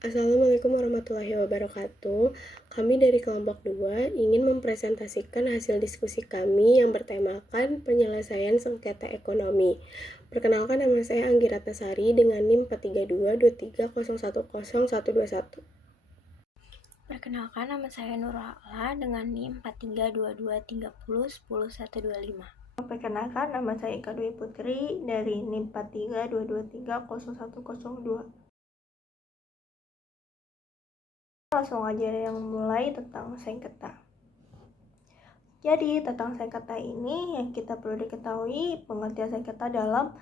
Assalamualaikum warahmatullahi wabarakatuh. Kami dari kelompok 2 ingin mempresentasikan hasil diskusi kami yang bertemakan penyelesaian sengketa ekonomi. Perkenalkan, nama saya Anggi Ratnasari dengan NIM 43223010121. Perkenalkan, nama saya Nurala dengan NIM 43223010125. Perkenalkan, nama saya Ika Dwi Putri dari NIM 43223010102. Langsung aja yang mulai tentang sengketa. Jadi, tentang sengketa ini yang kita perlu diketahui, pengertian sengketa dalam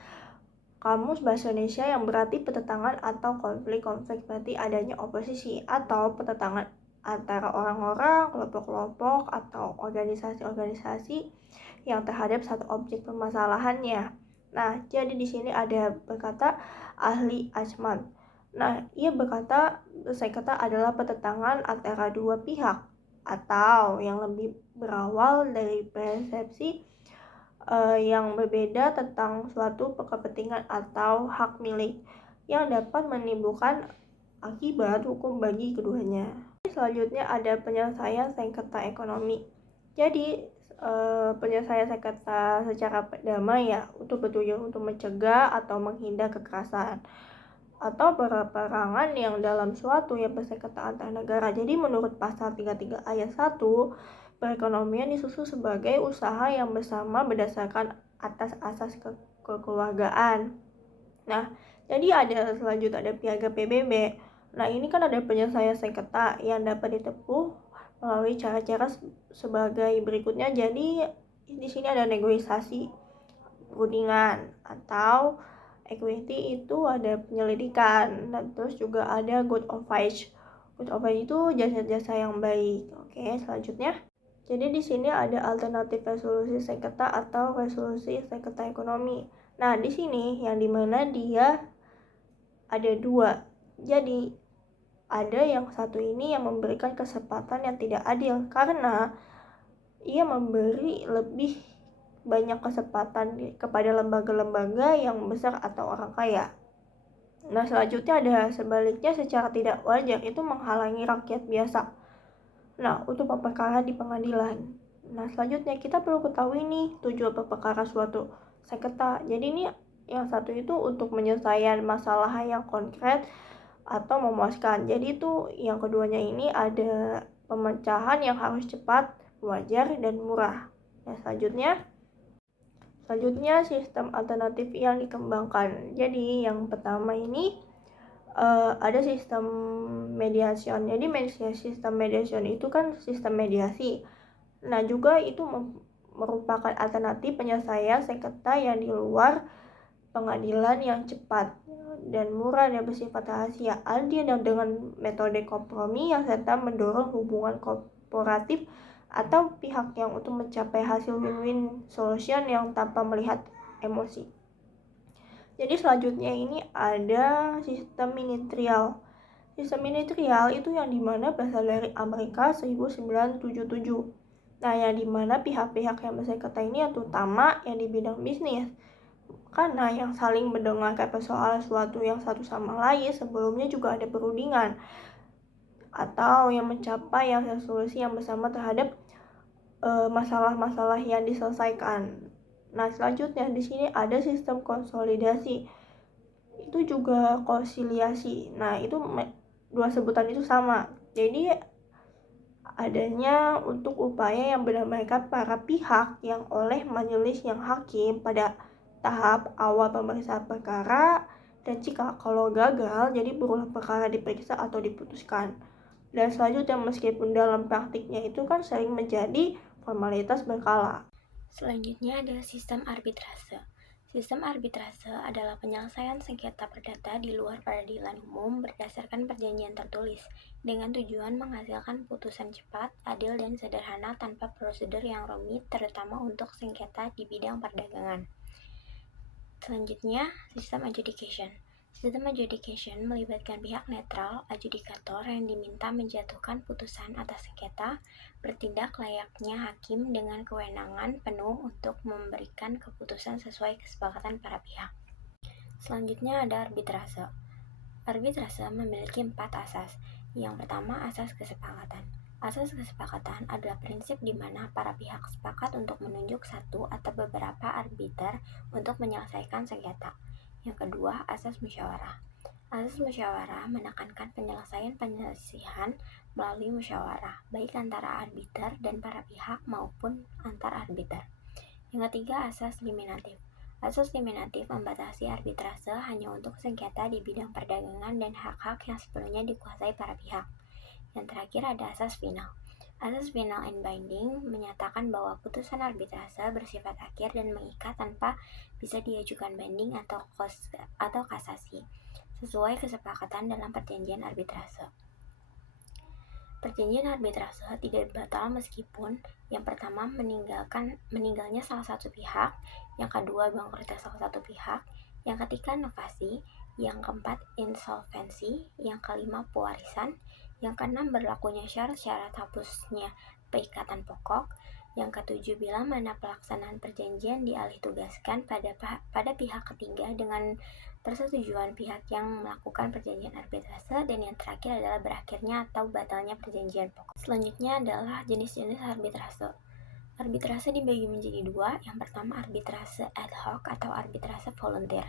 Kamus Bahasa Indonesia yang berarti pertentangan atau konflik berarti adanya oposisi atau pertentangan antara orang-orang, kelompok-kelompok, atau organisasi-organisasi yang terhadap satu objek permasalahannya. Nah, jadi di sini ada berkata ahli Ajman. Nah, ia berkata sengketa adalah pertentangan antara dua pihak atau yang lebih berawal dari persepsi yang berbeda tentang suatu kepentingan atau hak milik yang dapat menimbulkan akibat hukum bagi keduanya. Selanjutnya ada penyelesaian sengketa ekonomi. Jadi penyelesaian sengketa secara damai ya untuk bertujuan untuk mencegah atau menghindar kekerasan atau peperangan yang dalam suatu yang bersengketa antar negara. Jadi menurut pasal 33 ayat 1, perekonomian disusun sebagai usaha yang bersama berdasarkan atas asas kekeluargaan. Nah, jadi selanjutnya ada piagam PBB. Nah, ini kan ada penyelesaian sengketa yang dapat ditempuh melalui cara-cara sebagai berikutnya. Jadi di sini ada negosiasi, perundingan, atau equity itu ada penyelidikan, dan terus juga ada good of fight. Good of fight itu jasa-jasa yang baik. Oke, selanjutnya. Jadi di sini ada alternatif resolusi sengketa atau resolusi sengketa ekonomi. Nah, di sini yang dimana dia ada dua. Jadi ada yang satu ini yang memberikan kesempatan yang tidak adil karena ia memberi lebih banyak kesempatan kepada lembaga-lembaga yang besar atau orang kaya. Nah, selanjutnya ada sebaliknya secara tidak wajar, itu menghalangi rakyat biasa. Nah, untuk perkara di pengadilan. Nah, selanjutnya kita perlu ketahui nih tujuan perkara suatu sengketa. Jadi ini yang satu itu untuk penyelesaian masalah yang konkret atau memuaskan. Jadi itu yang keduanya ini ada pemecahan yang harus cepat, wajar, dan murah. Nah, selanjutnya sistem alternatif yang dikembangkan. Jadi yang pertama ini ada sistem mediation. Jadi sistem mediation itu kan sistem mediasi. Nah, juga itu merupakan alternatif penyelesaian sengketa yang di luar pengadilan yang cepat dan murah dan bersifat rahasia, adil dan dengan metode kompromi yang serta mendorong hubungan korporatif atau pihak yang untuk mencapai hasil win-win solution yang tanpa melihat emosi. Jadi selanjutnya ini ada sistem ministerial. Sistem ministerial itu yang dimana berasal dari Amerika 1977. Nah, yang dimana pihak-pihak yang bersengketa ini yang terutama yang di bidang bisnis. Karena yang saling mendengarkan persoalan suatu yang satu sama lain sebelumnya juga ada perundingan atau yang mencapai yang solusi yang bersama terhadap masalah-masalah yang diselesaikan. Nah, selanjutnya di sini ada sistem konsolidasi. Itu juga konsiliasi. Nah, itu dua sebutan itu sama. Jadi adanya untuk upaya yang mendamaikan para pihak yang oleh majelis yang hakim pada tahap awal pemeriksaan perkara, dan jika kalau gagal jadi berulang perkara diperiksa atau diputuskan. Dan selanjutnya meskipun dalam praktiknya itu kan sering menjadi formalitas berkala. Selanjutnya ada sistem arbitrase. Sistem arbitrase adalah penyelesaian sengketa perdata di luar peradilan umum berdasarkan perjanjian tertulis dengan tujuan menghasilkan putusan cepat, adil, dan sederhana tanpa prosedur yang rumit, terutama untuk sengketa di bidang perdagangan. Selanjutnya, sistem adjudication. Sistem adjudication melibatkan pihak netral, adjudikator yang diminta menjatuhkan putusan atas sengketa, bertindak layaknya hakim dengan kewenangan penuh untuk memberikan keputusan sesuai kesepakatan para pihak. Selanjutnya ada arbitrase. Arbitrase memiliki 4 asas. Yang pertama, asas kesepakatan. Asas kesepakatan adalah prinsip di mana para pihak sepakat untuk menunjuk satu atau beberapa arbiter untuk menyelesaikan sengketa. Yang kedua, asas musyawarah. Asas musyawarah menekankan penyelesaian melalui musyawarah, baik antara arbiter dan para pihak maupun antar arbiter. Yang ketiga, asas liminatif. Asas liminatif membatasi arbitrase hanya untuk sengketa di bidang perdagangan dan hak-hak yang sepenuhnya dikuasai para pihak. Yang terakhir ada asas final. Asas final and binding menyatakan bahwa putusan arbitrase bersifat akhir dan mengikat tanpa bisa diajukan banding atau kasasi, sesuai kesepakatan dalam perjanjian arbitrase. Perjanjian arbitrase tidak batal meskipun yang pertama meninggalnya salah satu pihak, yang kedua bangkrutnya salah satu pihak, yang ketiga novasi, yang keempat insolvensi, yang kelima pewarisan, yang keenam berlakunya syarat-syarat hapusnya peikatan pokok, yang ketujuh bila mana pelaksanaan perjanjian dialih tugaskan pada pihak ketiga dengan persetujuan pihak yang melakukan perjanjian arbitrase, dan yang terakhir adalah berakhirnya atau batalnya perjanjian pokok. Selanjutnya adalah jenis-jenis arbitrase. Arbitrase dibagi menjadi dua. Yang pertama, arbitrase ad hoc atau arbitrase volunteer,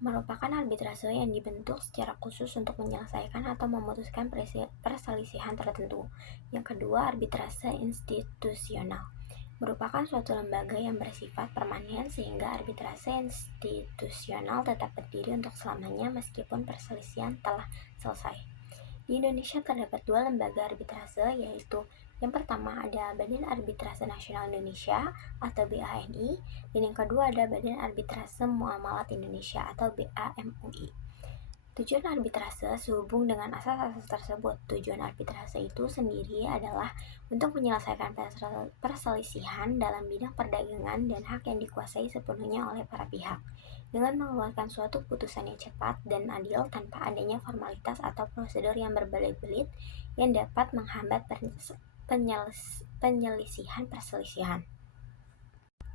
merupakan arbitrase yang dibentuk secara khusus untuk menyelesaikan atau memutuskan perselisihan tertentu. Yang kedua, arbitrase institusional, merupakan suatu lembaga yang bersifat permanen sehingga arbitrase institusional tetap berdiri untuk selamanya meskipun perselisihan telah selesai. Di Indonesia terdapat dua lembaga arbitrase, yaitu yang pertama ada Badan Arbitrase Nasional Indonesia atau BANI, dan yang kedua ada Badan Arbitrase Muamalat Indonesia atau BAMUI. Tujuan arbitrase sehubung dengan asas-asas tersebut. Tujuan arbitrase itu sendiri adalah untuk menyelesaikan perselisihan dalam bidang perdagangan dan hak yang dikuasai sepenuhnya oleh para pihak, dengan mengeluarkan suatu putusan yang cepat dan adil tanpa adanya formalitas atau prosedur yang berbelit-belit yang dapat menghambat penyelisihan perselisihan.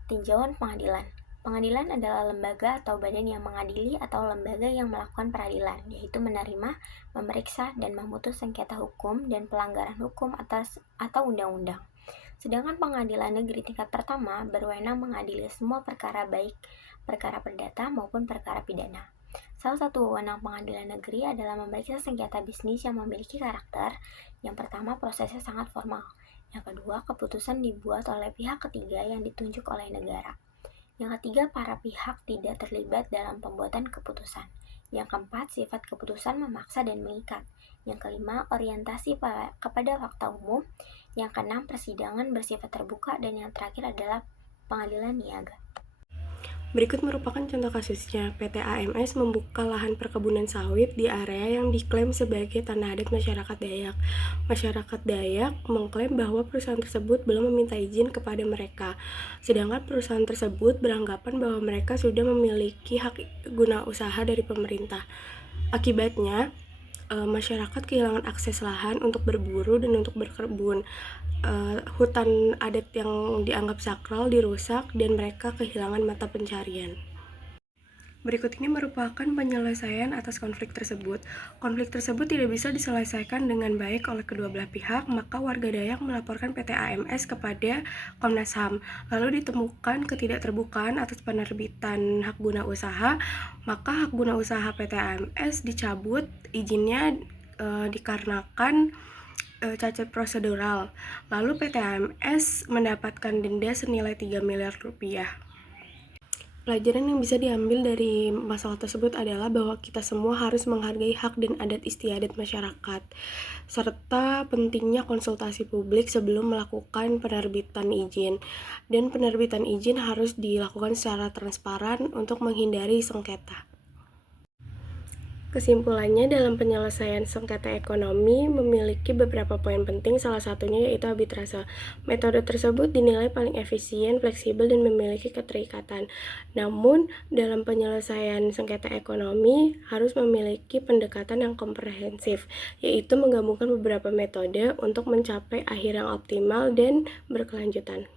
Tinjauan pengadilan. Pengadilan adalah lembaga atau badan yang mengadili atau lembaga yang melakukan peradilan, yaitu menerima, memeriksa, dan memutus sengketa hukum dan pelanggaran hukum atau undang-undang. Sedangkan pengadilan negeri tingkat pertama berwenang mengadili semua perkara, baik perkara perdata maupun perkara pidana. Salah satu wewenang pengadilan negeri adalah memeriksa sengketa bisnis yang memiliki karakter. Yang pertama, prosesnya sangat formal. Yang kedua, keputusan dibuat oleh pihak ketiga yang ditunjuk oleh negara. Yang ketiga, para pihak tidak terlibat dalam pembuatan keputusan. Yang keempat, sifat keputusan memaksa dan mengikat. Yang kelima, orientasi kepada fakta umum. Yang keenam, persidangan bersifat terbuka. Dan yang terakhir adalah pengadilan niaga. Berikut merupakan contoh kasusnya. PT AMS membuka lahan perkebunan sawit di area yang diklaim sebagai tanah adat masyarakat Dayak. Masyarakat Dayak mengklaim bahwa perusahaan tersebut belum meminta izin kepada mereka, sedangkan perusahaan tersebut beranggapan bahwa mereka sudah memiliki hak guna usaha dari pemerintah. Akibatnya, masyarakat kehilangan akses lahan untuk berburu dan untuk berkebun. Hutan adat yang dianggap sakral dirusak dan mereka kehilangan mata pencarian. Berikut ini merupakan penyelesaian atas konflik tersebut. Konflik tersebut tidak bisa diselesaikan dengan baik oleh kedua belah pihak, maka warga Dayak melaporkan PT AMS kepada Komnas HAM. Lalu ditemukan ketidakterbukaan atas penerbitan hak guna usaha, maka hak guna usaha PT AMS dicabut izinnya dikarenakan cacat prosedural. Lalu PT AMS mendapatkan denda senilai 3 miliar rupiah. Pelajaran yang bisa diambil dari masalah tersebut adalah bahwa kita semua harus menghargai hak dan adat istiadat masyarakat, serta pentingnya konsultasi publik sebelum melakukan penerbitan izin. Dan penerbitan izin harus dilakukan secara transparan untuk menghindari sengketa. Kesimpulannya, dalam penyelesaian sengketa ekonomi memiliki beberapa poin penting, salah satunya yaitu arbitrase. Metode tersebut dinilai paling efisien, fleksibel, dan memiliki keterikatan. Namun, dalam penyelesaian sengketa ekonomi harus memiliki pendekatan yang komprehensif, yaitu menggabungkan beberapa metode untuk mencapai akhir yang optimal dan berkelanjutan.